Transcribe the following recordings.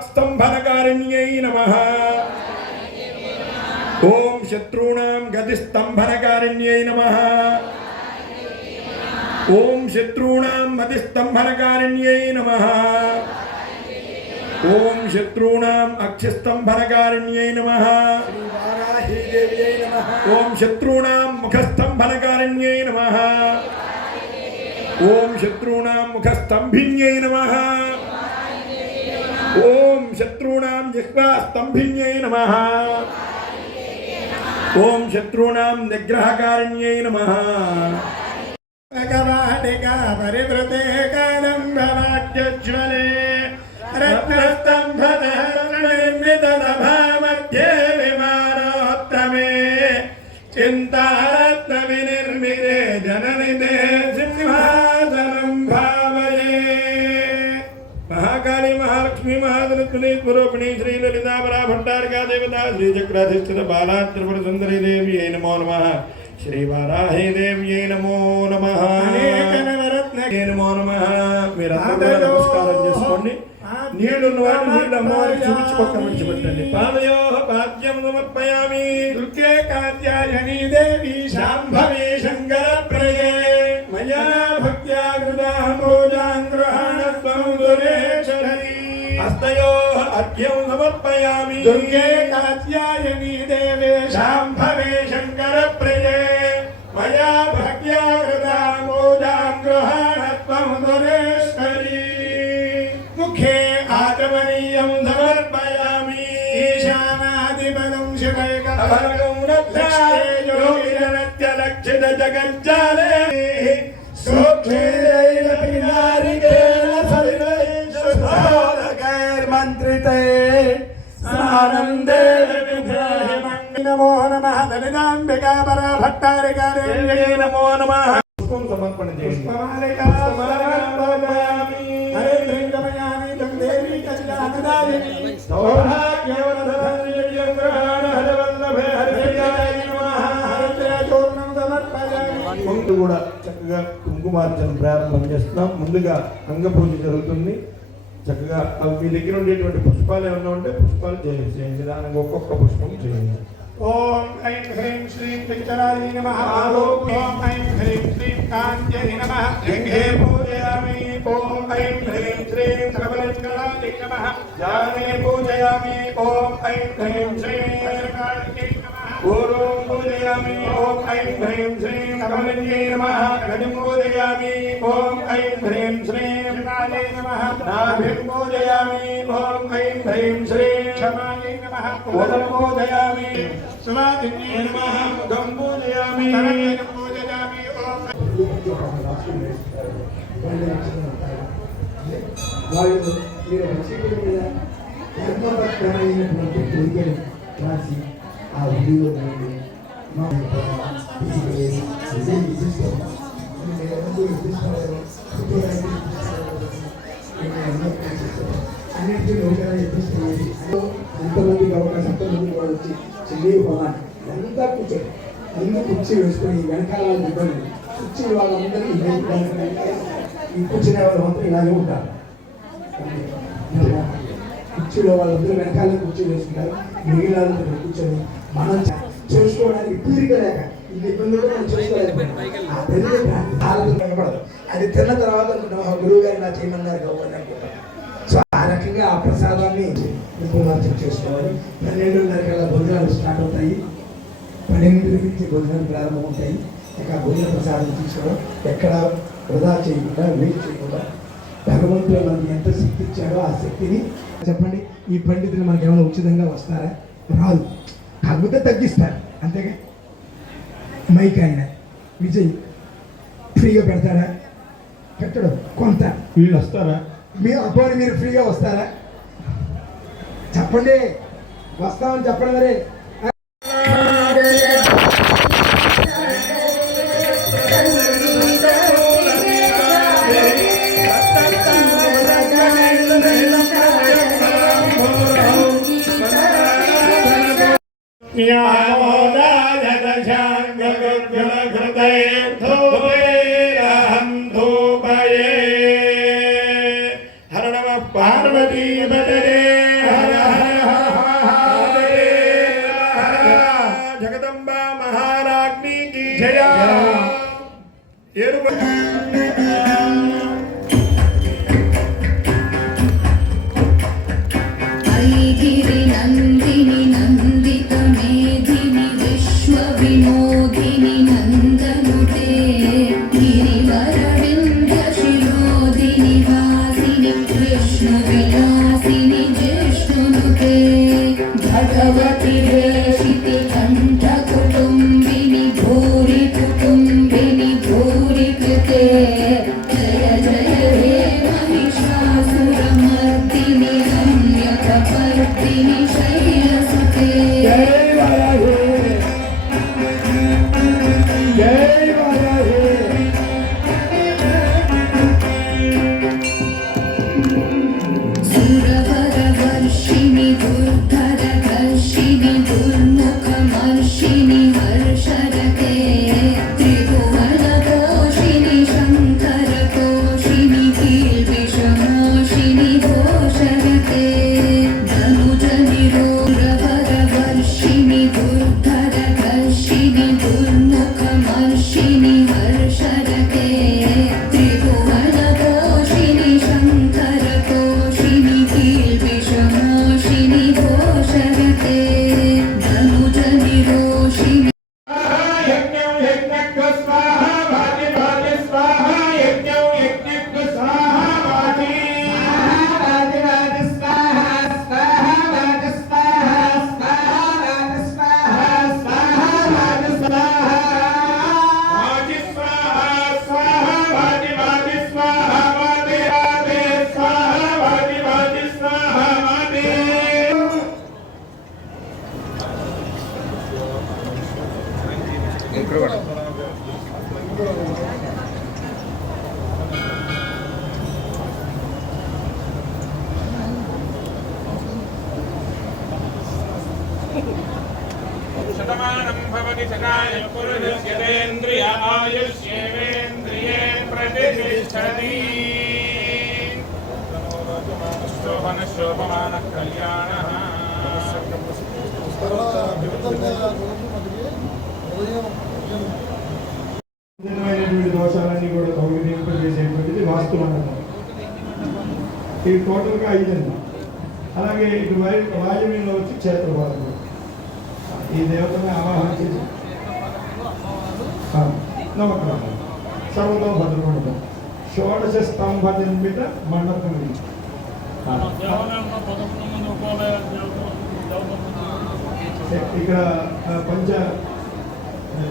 वाक्स्तंभनकारिण्यै नमः। ओम शत्रूणां गतिस्तंभनकारिण्यै नमः। ओम शत्रूणां मतिस्तंभनकारिण्यै नमः। ओम शत्रूणां अक्षस्तंभनकारिण्यै नमः। ओम शत्रूणां मुखस्तंभनकारिण्यै नमः। ओम शत्रूणां मुखस्तंभिन्यै नमः। ओम शत्रूणां जिह्वास्तंभिन्यै नमः। ओम शत्रूणां निग्रहकारिण्यै नमः। भगवाटिका परिवृते कादम्बवाक्यज्वले रत्नस्तंभनिर्मितदभामध्ये विमानोत्तमे चिन्तारत्नविनिर्मिते जननिते सिंहासनं भावये। महाकाली महालक्ष्मी महाधनत्वनी स्वरूपिणी श्री ललिता परा भट्टारिका देवता श्री चक्राधिष्ठित बाला त्रिपुर सुंदरी देव्यै नमो नमः। श्री वाराही देव्यै नमो नमः। नमो नमः। नमस्कार చేసుకోండి। నీళ్ళు ఉన్నవారు నీళ్ళు అమ్మవారికి చూపించి పక్కన విడిచిపెట్టండి। పాదయోః పాద్యం సమర్పయామి। దుర్గే కాత్యాయని దేవి శాంభవి శంకర ప్రియే మయా భక్త్యా కృతాః పూజాం గృహాణత్వం సురేశ్వరీ। హస్తయోః అర్ఘ్యం సమర్పయామి। దుర్గే కాత్యాయని దేవి శాంభవి శంకర ప్రియే మయా భక్త్యా కృతాః పూజాం గృహాణత్వం సురేశ్వరీ। ముఖే ఆచమనీయం సమర్పయామి। ఈశానాదిపదం శివైకభరగం రత్నయోగిరత్యలక్షిత జగజ్జాలే సూక్ష్మేరైరపి నారికేల సలిలైర్మంత్రితే స్నానం దేవి నమో నమః। లలితాంబికా పరా భట్టారికా దేవ్యై నమో నమః। పుష్పం సమర్పణ చేయండి। ముందు కూడా చక్కగా కుంకుమార్చన ప్రారంభం చేస్తున్నాం। ముందుగా అంగ పూజ జరుగుతుంది। చక్కగా మీ దగ్గర ఉండేటువంటి పుష్పాలు ఏమన్నా ఉంటే పుష్పాలు చేయండి। నిదానంగా ఒక్కొక్క పుష్పం చేయండి। ఓం ఐం హ్రీం శ్రీం వికటరాజే నమః। ఓం ఐం హ్రీం శ్రీం కాంత్యై నమః। గంగే పూజయామి। ఓం ఐం హ్రీం శ్రీం సర్వలింగాయ నమః। జానే పూజయామి। ఓం ఐం హ్రీం శ్రీం కాళికాయ నమః। ఓం పూజయామి। ఓం ఐం హ్రీం శ్రీం సర్వలింగాయ నమః। గజం పూజయామి। ఓం ఐం హ్రీం శ్రీం కాళే నమః। నాభిం పూజయామి। ఓం ఐం హ్రీం శ్రీం క్షమాయే నమః। ఉదరం పూజయామి। స్వాదిన్యే నమః। ముఖం పూజయామి। కరణం పూజయామి। ఓం వాళ్ళు మీరు రక్షకుల మీద ధర్మపరమైనటువంటి కోరికలు రాసి ఆ వీడియో మా అన్నింటినీ ఒకసారి ఎప్పిస్తుంది। ఎంతమందికి అవకాశం ఎంతమందికి వాళ్ళు వచ్చి చెల్లి పొలాన్ని అంతా కూర్చొని అందరూ కుర్చీ వేసుకొని వెనకాల ఇబ్బంది కుర్చీ వాళ్ళందరూ ఈ కూర్చునే వాళ్ళు మాత్రం ఇలాగే ఉంటారు। కుర్చీలో వాళ్ళందరూ వెనకాల కుర్చీ వేసుకుంటారు। మిగిలిన కూర్చొని మనం చేసుకోవడానికి తీరిక లేక ఇన్ని ఇబ్బందులు మనం చేసుకోలేదు। అది తిన్న తర్వాత అనుకుంటాం గురువు గారు నా చేయమన్నారు గౌరవం అనుకుంటాం। సో ఆ రకంగా ఆ ప్రసాదాన్ని కుంకుమార్చన చేసుకోవాలి। 12:30 భోజనాలు స్టార్ట్ అవుతాయి। 12 నుంచి భోజనాలు ప్రారంభమవుతాయి। ఇక భోజన ప్రసాదం తీసుకోవడం ఎక్కడ వృధా చేయకుండా వేస్ట్ చేయకుండా భగవంతుడు మనకి ఎంత శక్తి ఇచ్చాడో ఆ శక్తిని చెప్పండి। ఈ పండితులు మనకి ఏమైనా ఉచితంగా వస్తారా? రాదు, కాకపోతే తగ్గిస్తారు అంతేగా। మైక్ ఆయన విజయ్ ఫ్రీగా పెడతారా? పెట్టడం కొంత వీళ్ళు వస్తారా? అప్పుడు మీరు ఫ్రీగా వస్తారా? చెప్పండి, వస్తామని చెప్పండి మరి। पार्वती बदले జయ ఏడు ఐగిరి నందిని నందిత మేధిని విశ్వ వినోదిని నందనుతే గిరివరవింద శిరోదిని వాసిని విష్ణు విలాసిని జిష్ణునుతే భగవతి వేషితి కంఠ కుటుంబిని భూరి కుటుంబిని భూరి కృతే జయ జయ హే महिषासुरमर्दिनि रम्यकपर्दिनि शैलसुते सुरवरवर्षिणि दुर्धरकर्षिणि दुर्मुखमर्षिणि हर्षरते त्रिभुवनपोषिणि शङ्करतोषिणि कील्विषमोषिणि घोषरते धनुजनिरोरवरवर्षिणि दुर्धरकर्षिणि दुर्मुखमर्षिणि हर्षरते त्रिभुवनपोषिणि शङ्करतोषिणि कील्विषमोषिणि घोषरते धनुजनिरोषिणि यज्ञं यज्ञज्ञ स्वाहा भाति भाति स्वाहा यज्ञं यज्ञज्ञ स्वाहा भाति भाति भाति स्वाहा स्वाहा भाति स्वाहा स्वाहा भाति स्वाहा स्वाहा भाति स्वाहा भाति स्वाहा स्वाहा भाति भाति स्वाहा भाति भाति स्वाहा भाति भाति स्वाहा भाति शतमानं भवति शताय पुरुषस्येन्द्रिय आयुष्येवेन्द्रिये प्रतिष्ठति शोभनशोभमानः कल्याणः విభిన్నమైనటువంటి దోషాలన్నీ కూడా తొలగింపజేసేటువంటిది వాస్తు మండపం. ఇది టోటల్గా 5 అండి. అలాగే ఇటు వాయువ్యంలో వచ్చి క్షేత్రపాలకుడు ఈ దేవతని ఆవాహన చేసి నవగ్రహం సర్వతో భద్రమండపం షోడశ స్తంభ నిర్మిత మండపం ఇది. ఇక్కడ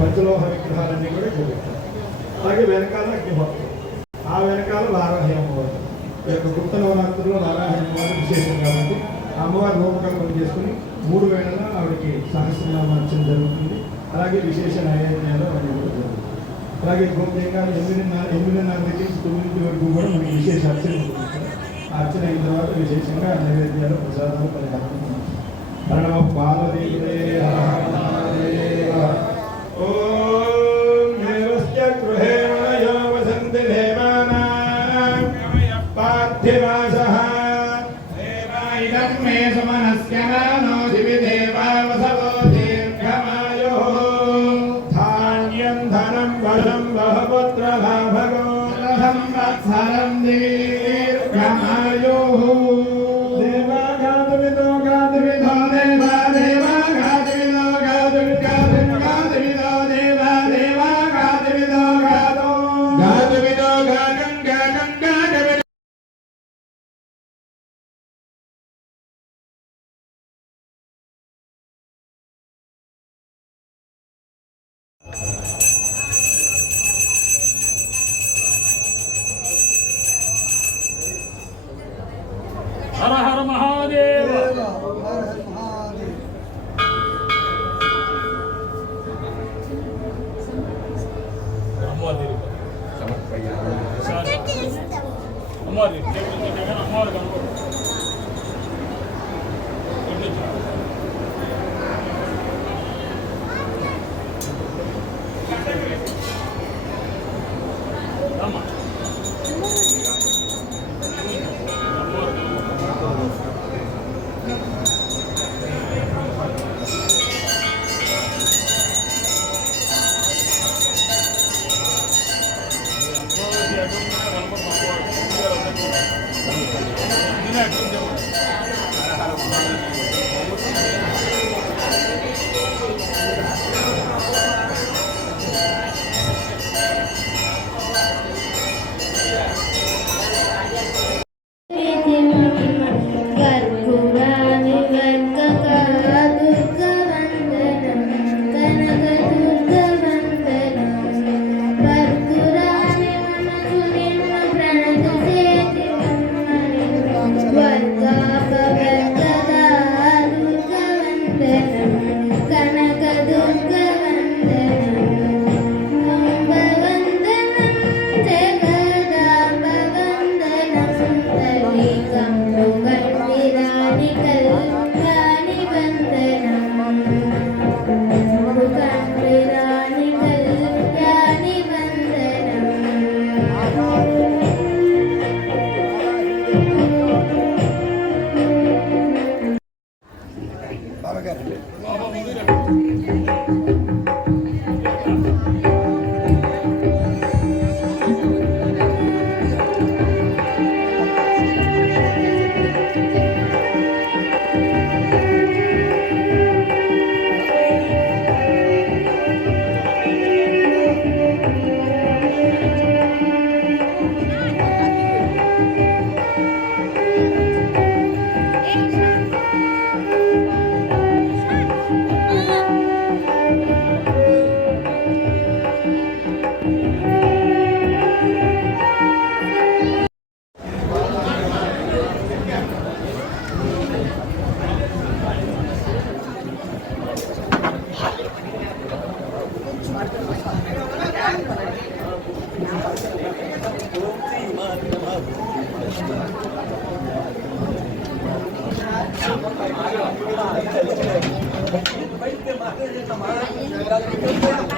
పంచలోహ విగ్రహాలన్నీ కూడా ఇక్కడ పెట్టారు. అలాగే వెనకాల అగ్నిహోత్రం, ఆ వెనకాల వారాహి అమ్మవారు. ఈ యొక్క గుప్త నవరాత్రుల్లో వారాహి అమ్మవారు విశేషం కాబట్టి ఆ అమ్మవారి రూపకల్పన చేసుకుని 3 వేళలా ఆవిడకి సహస్రనామార్చన జరుగుతుంది. అలాగే విశేష నైవేద్యాలు అన్నీ కూడా జరుగుతుంది. అలాగే గోప్యంగా 8:30 నుంచి 9 వరకు కూడా మనకి విశేష అర్చన ఉంటుంది. ఆ అర్చన అయిన తర్వాత విశేషంగా నైవేద్యాలు ప్రసాదాలు పరిహారం ప్రణవ బాలదేవే ఓం దేవస్య గృహే వలయో వసంతి దేవానాం పార్థివాసః దేవాయిదం మే సుమనస్య నానో దివి దేవా వసవో దీర్ఘమాయుః ధాన్యం ధనం బలం బహుపుత్ర లాభగో లహం వత్సరం దీర్ఘమాయుః దేవా గాతువిదో గాతువిదో దేవా దేవా గాతువిదో గాతువిదో గాతువిదో దేవా దేవా గాతువిదో గాతో గాతువిదో గాగం గాగం గాతువిదో हर हर महादेव అమ్మవారి అమ్మవారు కనుక్కో అమ్మా కనకదుర్గవందనం అంబవందనం జగదాంబవందనం తల్లి కంబుకంటిరాని కళ్యాణి వందనం కంటిరాని కళ్యాణి వందనం బాబాగారు బాబా ముందు బయట